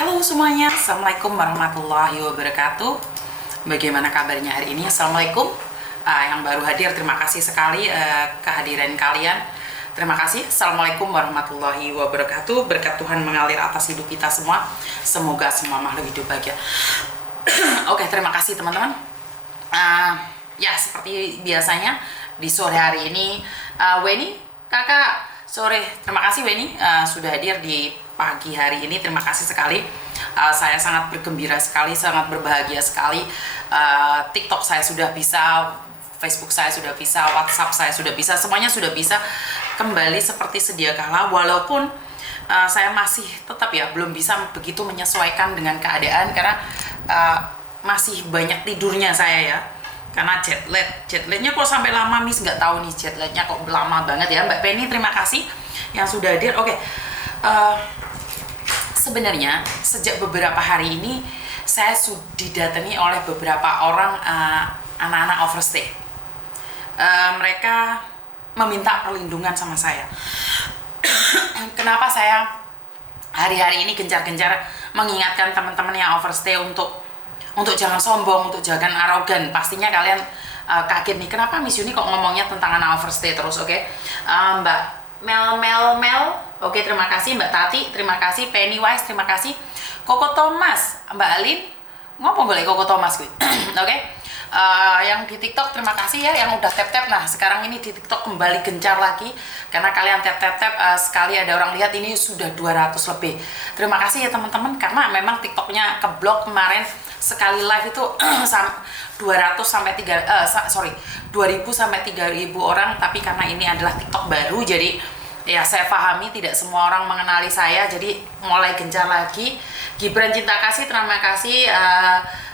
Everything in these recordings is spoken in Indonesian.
Halo semuanya, Assalamualaikum warahmatullahi wabarakatuh. Bagaimana kabarnya hari ini? Assalamualaikum. Yang baru hadir, terima kasih sekali kehadiran kalian. Terima kasih. Assalamualaikum warahmatullahi wabarakatuh. Berkat Tuhan mengalir atas hidup kita semua. Semoga semua makhluk hidup bahagia. Oke, terima kasih teman-teman. Ya, seperti biasanya di sore hari ini, Weni, kakak sore. Terima kasih Weni sudah hadir di pagi hari ini. Terima kasih sekali. Saya sangat bergembira sekali, sangat berbahagia sekali. TikTok saya sudah bisa, Facebook saya sudah bisa, WhatsApp saya sudah bisa, semuanya sudah bisa kembali seperti sedia kala. Walaupun saya masih tetap ya belum bisa begitu menyesuaikan dengan keadaan karena masih banyak tidurnya saya ya. Karena jet lagnya kok sampai lama, Miss nggak tahu nih jet lagnya kok lama banget ya. Mbak Penny terima kasih yang sudah hadir. Oke, sebenarnya sejak beberapa hari ini saya sudah didatangi oleh beberapa orang anak-anak overstay. Mereka meminta perlindungan sama saya. Kenapa saya hari-hari ini gencar-gencar mengingatkan teman-teman yang overstay untuk jangan sombong, untuk jangan arogan. Pastinya kalian kaget nih, kenapa Miss Yuni kok ngomongnya tentang anak overstay terus, oke? Mbak Mel, oke, terima kasih. Mbak Tati, terima kasih. Pennywise, terima kasih. Koko Thomas, Mbak Alin, ngopo boleh Koko Thomas gue, oke? Yang di TikTok terima kasih ya, yang udah tap-tap. Nah, sekarang ini di TikTok kembali gencar lagi karena kalian tap-tap sekali ada orang lihat ini sudah 200 lebih. Terima kasih ya teman-teman, karena memang TikToknya keblok kemarin. Sekali live itu 200 sampai 2000 sampai 3000 orang, tapi karena ini adalah TikTok baru jadi ya saya pahami tidak semua orang mengenali saya, jadi mulai gencar lagi. Gibran Cinta Kasih, terima kasih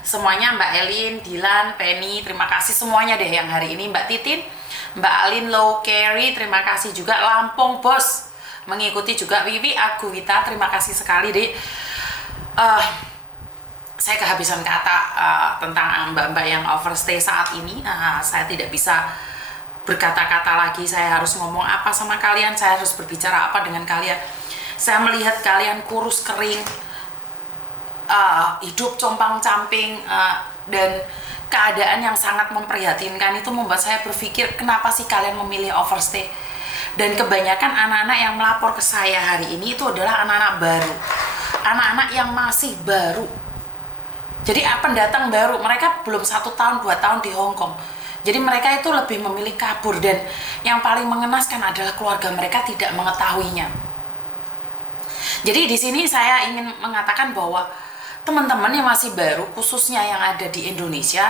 semuanya. Mbak Elin, Dilan, Penny, terima kasih semuanya deh yang hari ini. Mbak Titin, Mbak Alin, Low Carry, terima kasih juga. Lampung Bos mengikuti juga. Wiwi Aguwita, terima kasih sekali deh. Saya kehabisan kata tentang mbak-mbak yang overstay saat ini. Saya tidak bisa berkata-kata lagi. Saya harus ngomong apa sama kalian, saya harus berbicara apa dengan kalian. Saya melihat kalian kurus kering, hidup compang-camping, dan keadaan yang sangat memprihatinkan itu membuat saya berpikir kenapa sih kalian memilih overstay. Dan kebanyakan anak-anak yang melapor ke saya hari ini itu adalah anak-anak baru, anak-anak yang masih baru. Jadi pendatang baru, mereka belum 1 tahun 2 tahun di Hong Kong. Jadi mereka itu lebih memilih kabur, dan yang paling mengenaskan adalah keluarga mereka tidak mengetahuinya. Jadi di sini saya ingin mengatakan bahwa teman-teman yang masih baru, khususnya yang ada di Indonesia,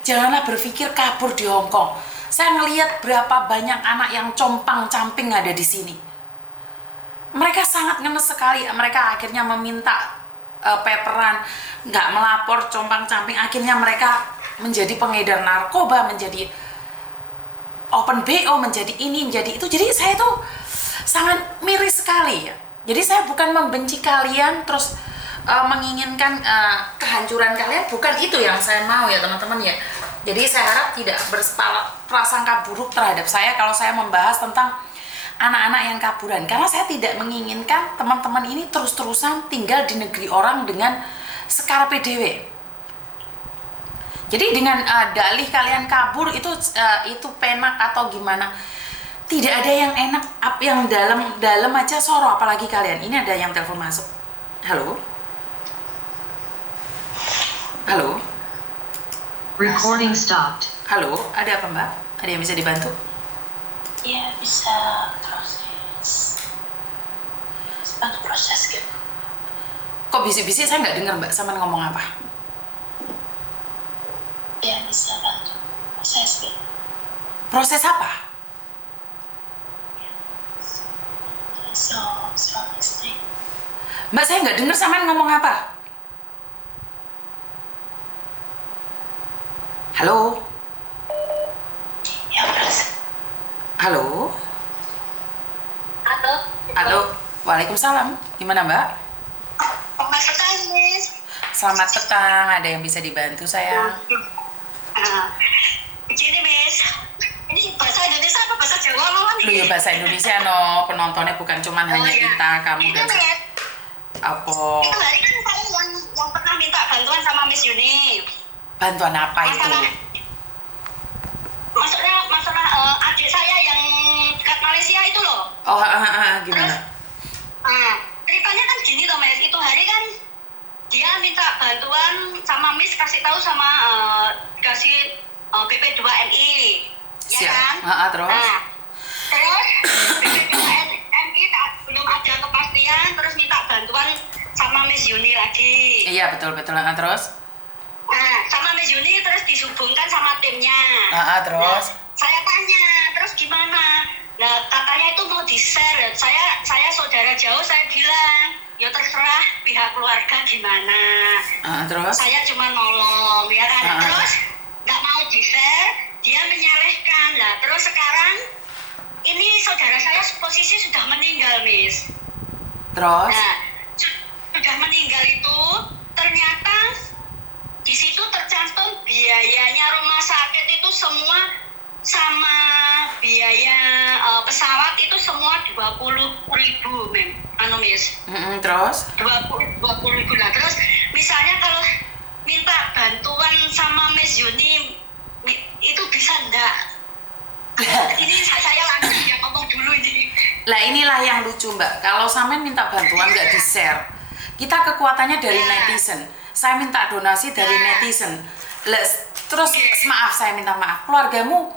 janganlah berpikir kabur di Hong Kong. Saya ngelihat berapa banyak anak yang compang-camping ada di sini. Mereka sangat ngenes sekali, mereka akhirnya meminta paperan, nggak melapor, compang-camping, akhirnya mereka menjadi pengedar narkoba, menjadi open BO, menjadi ini, menjadi itu. Jadi saya tuh sangat miris sekali ya. Jadi saya bukan membenci kalian terus menginginkan kehancuran kalian, bukan itu yang saya mau ya teman-teman ya. Jadi saya harap tidak berprasangka buruk terhadap saya kalau saya membahas tentang anak-anak yang kaburan, karena saya tidak menginginkan teman-teman ini terus-terusan tinggal di negeri orang dengan skala PDW. Jadi dengan dalih kalian kabur itu penak atau gimana? Tidak ada yang enak, yang dalam aja soro, apalagi kalian. Ini ada yang telepon masuk. Halo? Halo? Recording stopped. Halo, ada apa Mbak? Ada yang bisa dibantu? Iya, bisa bantu proses gitu. Kok bisik-bisik saya nggak dengar Mbak sama ngomong apa? Iya, bisa bantu proses gitu. Proses apa? So next thing. Mbak, saya nggak dengar sama ngomong apa. Halo? Ya, proses. Halo? Halo. Halo? Waalaikumsalam. Gimana Mbak? Selamat petang, Miss. Selamat petang. Ada yang bisa dibantu sayang? Begini, Miss. Ini bahasa Indonesia apa bahasa Jawa loh Lu nih? ya bahasa Indonesia no. Penontonnya bukan cuma hanya kita, kamu dan Itu, Miss. apa? Itu hari kan bantuan sama Miss Yuni. Bantuan apa itu? Masalah adik saya yang dekat Malaysia itu loh. Oh, Terus, gimana? ceritanya kan gini loh Miss, itu hari kan dia minta bantuan sama Miss, kasih tahu sama kasih BP2MI, ya Siap. kan? Terus? Terus BP2MI belum ada kepastian, terus minta bantuan sama Miss Yuni lagi. Iya, betul. Terus? Sama Miss Yuni terus dihubungkan sama timnya. Terus? Nah, saya tanya, terus gimana? Nah, katanya itu mau di-share. Saya saudara jauh, saya bilang, ya terserah pihak keluarga gimana. Terus? Saya cuma nolong, ya kan? Terus nggak mau di-share, dia menyalahkan. Lah, terus sekarang ini saudara saya posisi sudah meninggal, Miss. Terus? Nah, sudah meninggal itu ternyata di situ tercantum biayanya rumah sakit itu semua sama biaya pesawat itu semua 20.000, Miss. Terus? 20.000 lah. Terus misalnya kalau minta bantuan sama Miss Yuni itu bisa enggak? Ini saya langsung yang ngomong dulu ini. Lah inilah yang lucu Mbak, kalau sampean minta bantuan nggak di-share, kita kekuatannya dari netizen. Saya minta donasi dari netizen. Terus maaf, saya minta maaf. Keluargamu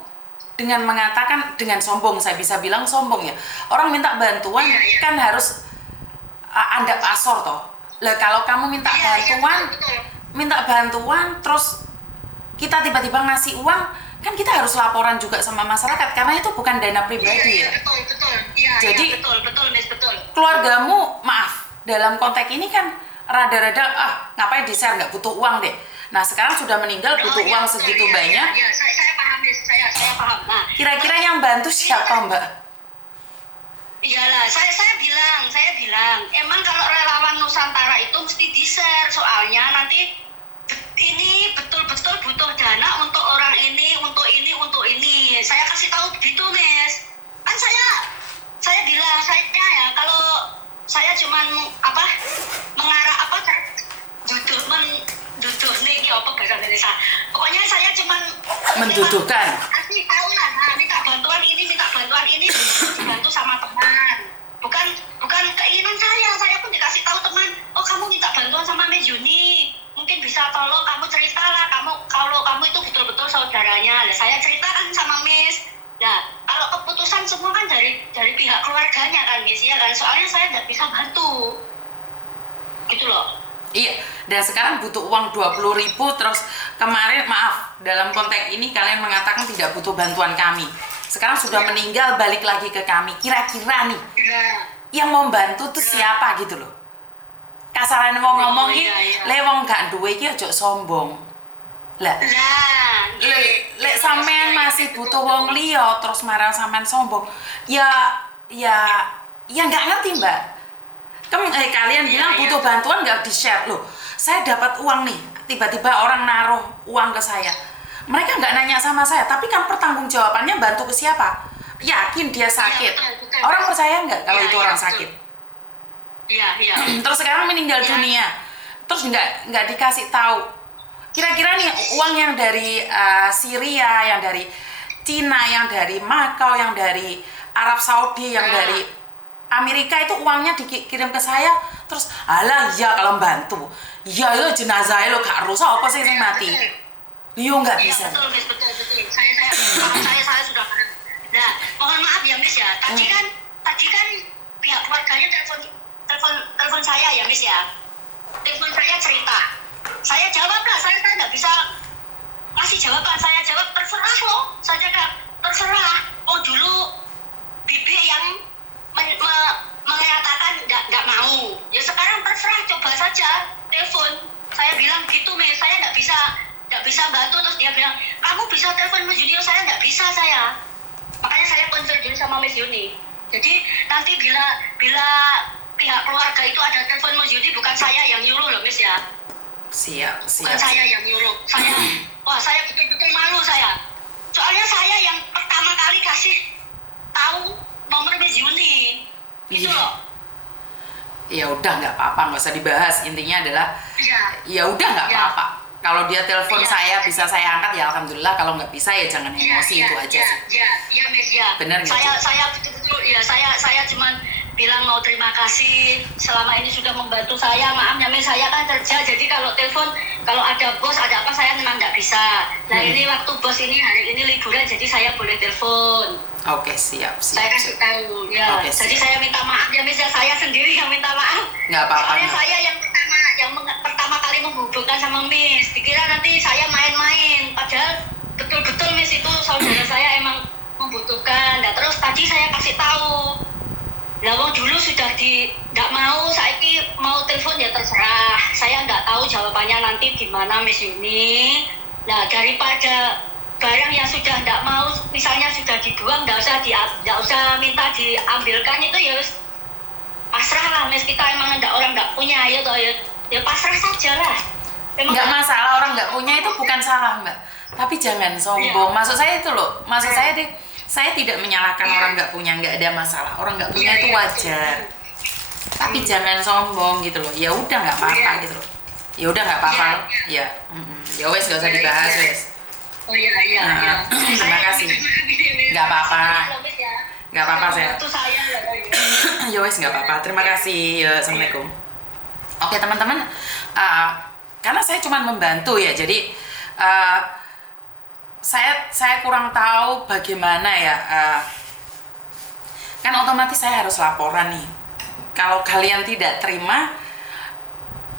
dengan mengatakan, dengan sombong, saya bisa bilang sombong ya. Orang minta bantuan kan harus Anda pasor toh. Lah kalau kamu minta bantuan, terus kita tiba-tiba ngasih uang, kan kita harus laporan juga sama masyarakat karena itu bukan dana pribadi ya. Betul. Iya, jadi betul, Miss, betul. Keluargamu, maaf, dalam konteks ini kan rada-rada ngapain di-share, nggak butuh uang deh. Nah sekarang sudah meninggal, butuh uang segitu banyak. Iya, saya paham, Miss. Saya paham. Nah, kira-kira yang bantu siapa Mbak? Iyalah, saya bilang, emang kalau relawan Nusantara itu mesti di-share, soalnya nanti ini betul-betul butuh dana untuk orang ini, untuk ini. Saya kasih tahu begitu, Miss. Kan saya bilang, ya kalau saya cuman mengarah duduk nih apa bahasa Indonesia. Pokoknya saya cuman menduduhkan. Kasih tahu lah, minta bantuan ini dibantu sama teman. Bukan keinginan saya. Saya pun dikasih tahu teman, oh kamu minta bantuan sama Miss Yuni, mungkin bisa tolong kamu ceritalah, kalau kamu itu betul-betul saudaranya. Lah saya ceritakan sama Miss. Nah, kalau keputusan semua kan dari pihak keluarganya kan, Miss, ya kan? Soalnya saya nggak bisa bantu. Gitu loh. Iya, dan sekarang butuh uang 20.000, terus kemarin maaf, dalam konteks ini kalian mengatakan tidak butuh bantuan kami. Sekarang sudah meninggal, balik lagi ke kami. Kira-kira nih, yang mau bantu tuh siapa gitu loh. Kasarannya mau ngomong le wong gak duwe iki aja sombong. Lah, lek sampean masih butuh wong liya terus marah sampean sombong. Ya nggak ngerti Mbak. Kalian bilang butuh bantuan nggak di-share loh. Saya dapat uang nih, tiba-tiba orang naruh uang ke saya. Mereka nggak nanya sama saya, tapi kan pertanggungjawabannya bantu ke siapa? Yakin dia sakit. Betul. Orang percaya nggak kalau itu orang sakit? Iya. Terus sekarang meninggal dunia, terus nggak dikasih tahu. Kira-kira nih uang yang dari Syria, yang dari Cina, yang dari Makau, yang dari Arab Saudi, yang dari Amerika itu uangnya dikirim ke saya, terus alah ya kalau bantu, ya lo jenazahnya lo gak rusak apa sih yang mati, yo nggak bisa. Betul. Saya sudah paham. Nah, mohon maaf ya Miss ya. Tadi kan pihak keluarganya telepon saya ya Miss ya. Telepon saya cerita. Saya jawab lah, saya nggak bisa masih jawaban. Saya jawab terserah loh. Saya kan terserah. Oh dulu bibi yang mengatakan nggak mau. Ya sekarang terserah, coba saja telepon. Saya bilang gitu Miss, saya nggak bisa bantu. Terus dia bilang kamu bisa telepon Miss Yuni. Saya nggak bisa saya. Makanya saya konsul dulu sama Miss Yuni. Jadi nanti bila pihak keluarga itu ada telepon Miss Yuni, bukan saya yang nyuruh loh Miss ya. Siap. Bukan saya yang nyuruh. Saya betul-betul malu saya. Soalnya saya yang pertama kali kasih tahu nomor Miss Yuni. Gitu loh. ya udah nggak apa-apa, nggak usah dibahas. Intinya adalah Iya. ya udah nggak Iya. apa-apa. Kalau dia telepon Iya. saya bisa saya angkat ya alhamdulillah. Kalau nggak bisa ya jangan emosi, itu aja sih. Iya, Miss, ya. Benar nggak, Saya betul-betul ya, saya cuman bilang mau terima kasih selama ini sudah membantu saya. Maaf ya, Miss, saya kan kerja, jadi kalau telepon, kalau ada bos, ada apa, saya memang nggak bisa. Nah, ini waktu bos ini hari ini liburan, jadi saya boleh telepon. Oke, siap. Saya kasih tahu, ya. Oke, Jadi siap. saya minta maaf ya, Miss, ya. Saya sendiri yang minta maaf. Nggak apa-apa. Soalnya nggak. saya yang pertama kali menghubungkan sama Miss, dikira nanti saya main-main, padahal betul-betul Miss itu saudara saya emang membutuhkan. Nah, terus tadi saya kasih tahu, lah wong dulu sudah nggak mau, saiki mau telepon ya terserah. Saya nggak tahu jawabannya nanti gimana Miss Yuni. Nah, daripada barang yang sudah nggak mau, misalnya sudah dibuang, nggak usah minta diambilkan, itu ya pasrah lah Miss. Kita emang orang nggak punya, ya toh ya pasrah saja lah. Nggak masalah, orang nggak punya itu bukan salah Mbak, tapi jangan sombong. Maksud saya itu loh, maksud saya saya tidak menyalahkan orang nggak punya, nggak ada masalah. Orang nggak punya itu wajar, tapi jangan sombong gitu loh. Ya udah nggak apa-apa gitu loh. Ya udah nggak apa-apa loh. Ya, ya wes nggak usah dibahas wes. Oh iya. Nah, terima kasih. Nggak apa-apa. Nggak apa-apa saya. Itu saya loh. Ya wes nggak apa-apa. Terima kasih. Ya, assalamualaikum. Oke teman-teman, karena saya cuma membantu ya, jadi saya kurang tahu bagaimana ya. Kan otomatis saya harus laporan nih. Kalau kalian tidak terima,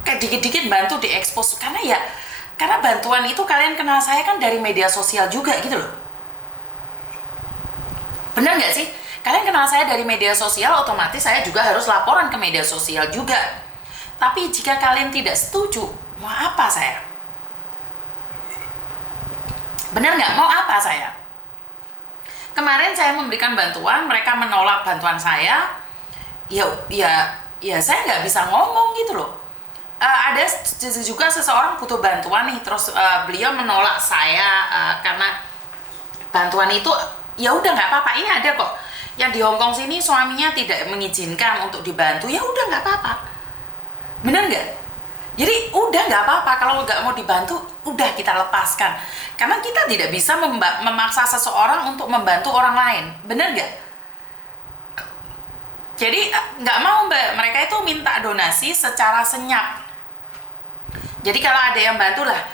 kayak dikit-dikit bantu diekspos, karena bantuan itu kalian kenal saya kan dari media sosial juga gitu loh. Benar nggak sih? Kalian kenal saya dari media sosial, otomatis saya juga harus laporan ke media sosial juga. Tapi jika kalian tidak setuju, mau apa saya? Benar nggak? Mau apa saya? Kemarin saya memberikan bantuan, mereka menolak bantuan saya. Ya saya nggak bisa ngomong gitu loh. Ada juga seseorang butuh bantuan nih, terus beliau menolak saya karena bantuan itu ya udah nggak apa-apa. Ini ada kok yang di Hongkong sini suaminya tidak mengizinkan untuk dibantu, ya udah nggak apa-apa. Bener nggak? Jadi udah nggak apa-apa, kalau nggak mau dibantu udah kita lepaskan, karena kita tidak bisa memaksa seseorang untuk membantu orang lain. Bener nggak? Jadi nggak mau Mbak, mereka itu minta donasi secara senyap. Jadi kalau ada yang bantulah,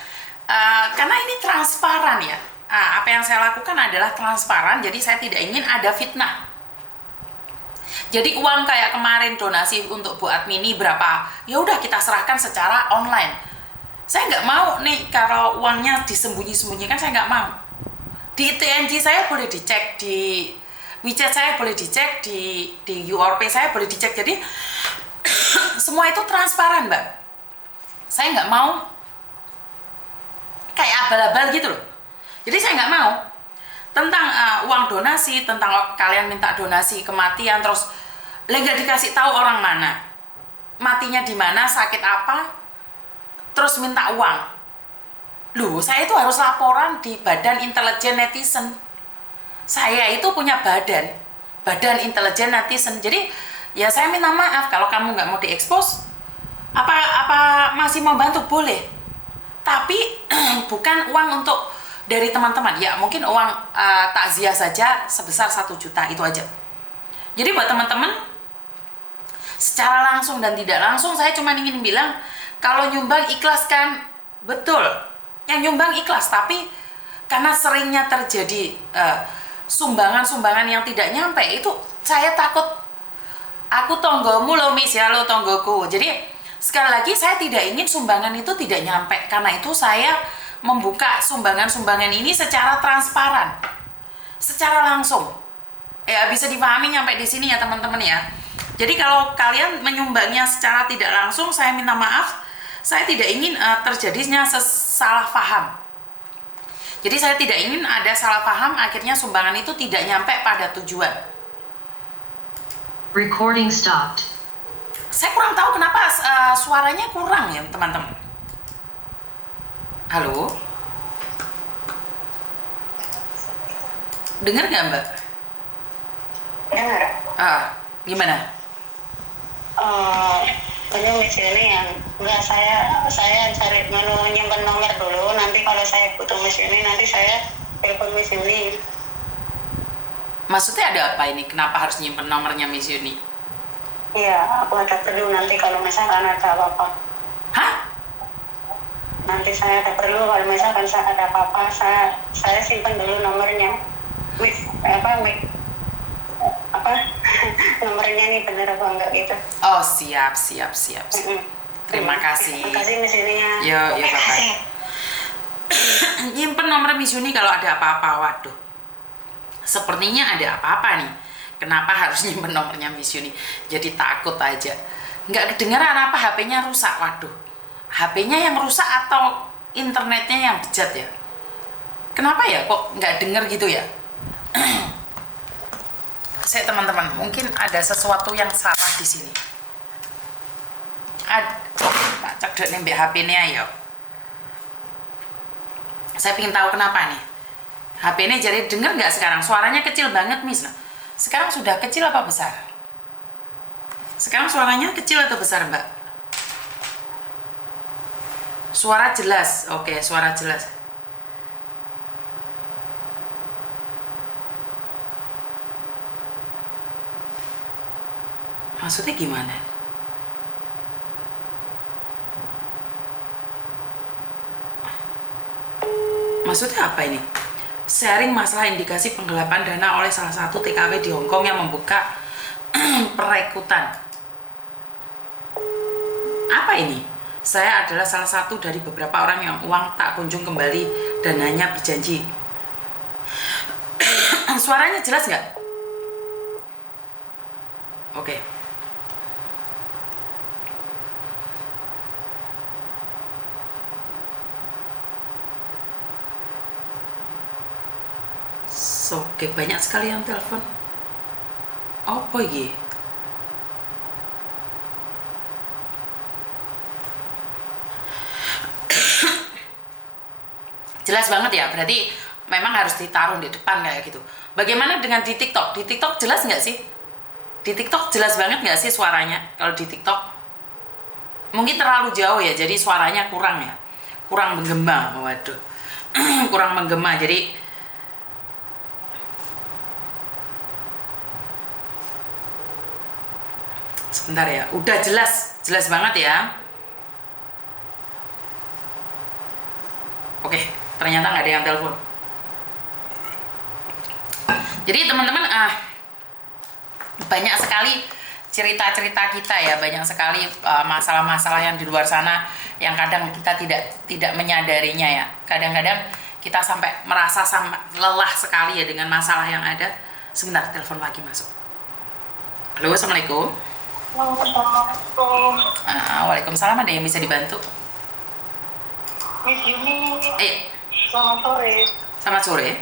karena ini transparan ya. Apa yang saya lakukan adalah transparan, jadi saya tidak ingin ada fitnah. Jadi uang kayak kemarin donasi untuk Bu Admini berapa, ya udah kita serahkan secara online. Saya nggak mau nih kalau uangnya disembunyi-sembunyikan, saya nggak mau. Di TNG saya boleh dicek, di WeChat saya boleh dicek, di URP saya boleh dicek. Jadi semua itu transparan Mbak. Saya nggak mau kayak abal-abal gitu loh. Jadi saya nggak mau tentang uang donasi, tentang kalian minta donasi kematian, terus nggak dikasih tahu orang mana, matinya di mana, sakit apa, terus minta uang. Loh, saya itu harus laporan di Badan Intelijen Netizen. Saya itu punya badan intelijen netizen. Jadi ya saya minta maaf kalau kamu nggak mau diekspos. Apa masih mau bantu boleh, tapi bukan uang untuk dari teman-teman. Ya mungkin uang takziah saja sebesar 1 juta, itu aja. Jadi buat teman-teman, secara langsung dan tidak langsung saya cuma ingin bilang, kalau nyumbang ikhlaskan, betul, yang nyumbang ikhlas. Tapi karena seringnya terjadi sumbangan-sumbangan yang tidak nyampe, itu saya takut. Aku tonggomu lo Miss ya, lo tonggoku. Jadi sekali lagi saya tidak ingin sumbangan itu tidak nyampe. Karena itu saya membuka sumbangan-sumbangan ini secara transparan, secara langsung. Ya bisa dipahami nyampe di sini ya teman-teman ya. Jadi kalau kalian menyumbangnya secara tidak langsung, saya minta maaf. Saya tidak ingin terjadinya salah paham. Jadi saya tidak ingin ada salah paham, akhirnya sumbangan itu tidak nyampe pada tujuan. Recording stopped. Saya kurang tahu kenapa suaranya kurang ya teman-teman. Halo? Dengar nggak Mbak? Dengar. Gimana? ini Miss Yuni yang enggak, saya cari nyimpen nomor dulu, nanti kalau saya butuh Miss Yuni nanti saya telepon Miss Yuni. Maksudnya ada apa ini? Kenapa harus nyimpen nomornya Miss Yuni? Iya, aku ada perlu nanti kalau misalkan ada apa-apa. Hah? Nanti saya ada perlu kalau misalkan saya ada apa-apa, saya simpan dulu nomornya. Nomornya nih bener apa enggak gitu. Oh, siap. Terima kasih. Terima kasih Miss Yuni ya. Yo, bye-bye. Nyimpen nomor Miss Yuni kalau ada apa-apa. Waduh, sepertinya ada apa-apa nih. Kenapa harus nyimpen nomornya Miss Yuni? Jadi takut aja. Nggak kedengeran apa HP-nya rusak. Waduh, HP-nya yang rusak atau internetnya yang bejat ya? Kenapa ya kok nggak denger gitu ya? Saya teman-teman, mungkin ada sesuatu yang salah di sini. Tak cek nih HP-nya ya. Saya ingin tahu kenapa nih. HP-nya jadi denger nggak sekarang? Suaranya kecil banget, Miss. Nah, sekarang sudah kecil apa besar? Sekarang suaranya kecil atau besar, Mbak? Suara jelas. Oke, suara jelas. Maksudnya gimana? Maksudnya apa ini? Sharing masalah indikasi penggelapan dana oleh salah satu TKW di Hong Kong yang membuka perekrutan. Apa ini? Saya adalah salah satu dari beberapa orang yang uang tak kunjung kembali dan hanya berjanji. Suaranya jelas nggak? Oke. Oke, banyak sekali yang telepon. Apa ini? Jelas banget ya, berarti memang harus ditaruh di depan kayak gitu. Bagaimana dengan di TikTok? Di TikTok jelas nggak sih? Di TikTok jelas banget nggak sih suaranya? Kalau di TikTok mungkin terlalu jauh ya, jadi suaranya kurang ya, kurang menggema. Waduh, kurang menggema. Jadi sebentar ya, udah jelas banget ya. Oke, ternyata nggak ada yang telepon. Jadi teman-teman, banyak sekali cerita-cerita kita ya, banyak sekali masalah-masalah yang di luar sana yang kadang kita tidak menyadarinya ya. Kadang-kadang kita sampai merasa lelah sekali ya dengan masalah yang ada. Sebentar, telepon lagi masuk. Halo, assalamualaikum. Waalaikumsalam, ada yang bisa dibantu? Miss Yuni, Selamat sore. Selamat sore.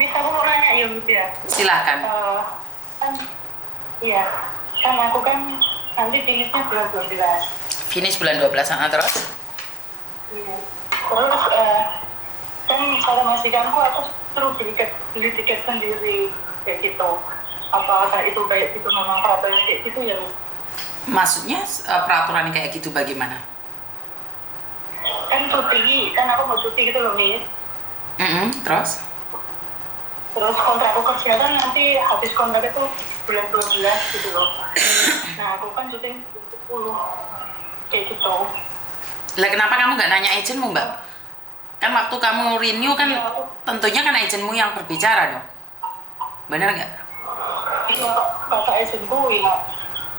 Miss, aku mau nanya ya, Miss ya. Silahkan. Kan aku kan nanti finishnya bulan 12. Finish bulan 12, terus? Iya. Terus kan kata majikanku aku suruh beli tiket sendiri kayak gitu. Apakah itu baik itu memang peraturan kayak gitu ya, Miss? Maksudnya peraturan kayak gitu bagaimana? Kan cuti, kan aku mau cuti gitu loh, Miss. Terus? Terus kontrakku kerja kan nanti habis kontrak itu bulan 12 gitu loh. Nah, aku kan cuti 10 kayak gitu. Lah kenapa kamu nggak nanya agenmu, Mbak? Kan waktu kamu renew kan Iya, tentunya kan agenmu yang berbicara dong. Bener nggak? Iya, kata agenku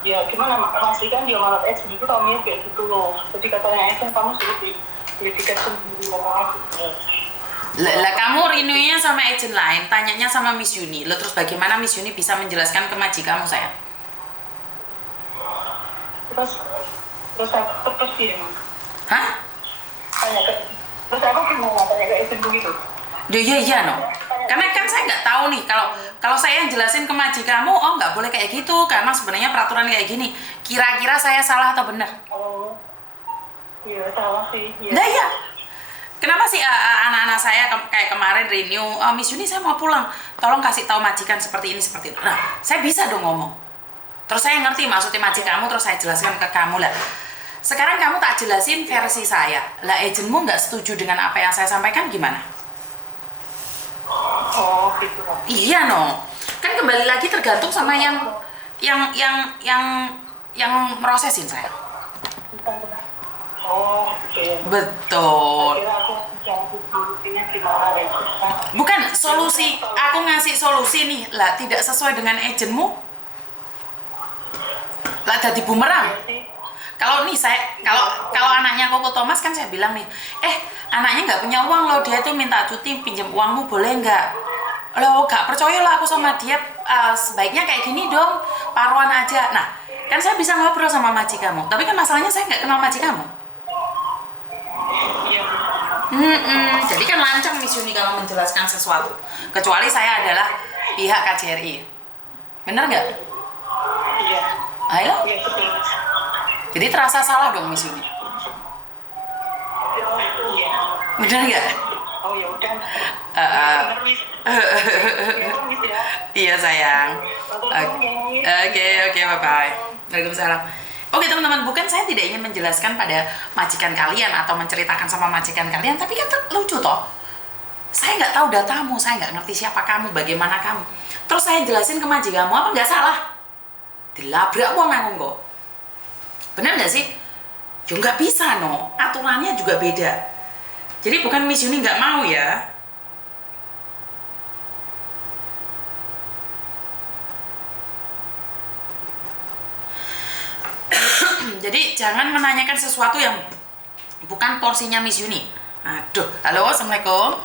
ya gimana, masih kan dia malah agen itu kami kayak gitu loh. Jadi katanya agen kamu suruh beli tiket sendiri apa gitu. Lah kamu renewnya sama agent lain, tanyanya sama Miss Yuni. Lo terus bagaimana Miss Yuni bisa menjelaskan ke majikanmu, sayang? Terus dia Hah? tanya ke, terus aku gimana tanya ke agenku gitu. Iya no. Karena kan saya nggak tahu nih kalau saya yang jelasin ke majikanmu, oh nggak boleh kayak gitu karena sebenarnya peraturan kayak gini. Kira-kira saya salah atau benar? Oh, iya salah sih. Iya. Nah ya. Kenapa sih anak-anak saya kayak kemarin renew, Miss Yuni saya mau pulang, tolong kasih tahu majikan seperti ini seperti itu. Nah, saya bisa dong ngomong. Terus saya ngerti maksudnya maji kamu, terus saya jelaskan ke kamu lah. Sekarang kamu tak jelasin versi saya. Lah agentmu nggak setuju dengan apa yang saya sampaikan gimana? Oh, gitu. Iya no. Kan kembali lagi tergantung sama yang merosesin saya. Oh, oke. Betul. Kira aku jawab solusinya gimana ya, susah. Bukan solusi, aku ngasih solusi nih, lah tidak sesuai dengan agentmu, lah jadi bumerang. Iya sih. Kalau nih kalau anaknya Koko Thomas kan saya bilang nih, anaknya nggak punya uang loh, dia tuh minta cuti, pinjam uangmu boleh nggak? Loh nggak percaya lah aku sama dia, sebaiknya kayak gini dong, paruan aja. Nah kan saya bisa ngobrol sama maji kamu, tapi kan masalahnya saya nggak kenal maji kamu. Iya. Jadi kan lancang Miss Yuni kalau menjelaskan sesuatu, kecuali saya adalah pihak KJRI, bener nggak? Iya. Ayo, Iya, betul. jadi terasa salah dong Miss Yuni, Iya. bener nggak? Oh, ya udah. Uh, Bener, Miss. Ya, Miss ya. Iya sayang. Oke. Oke, bye bye. Waalaikumsalam. Oke teman-teman, bukan saya tidak ingin menjelaskan pada majikan kalian atau menceritakan sama majikan kalian, tapi kan lucu toh. Saya nggak tahu datamu, saya nggak ngerti siapa kamu, bagaimana kamu. Terus saya jelasin ke majikanmu, apa nggak salah? Dilabrak wong aku kok. Bener nggak sih? Ya nggak bisa no, aturannya juga beda. Jadi bukan Miss Yuni nggak mau ya. Jadi jangan menanyakan sesuatu yang bukan porsinya Miss Yuni. Aduh, halo, assalamualaikum.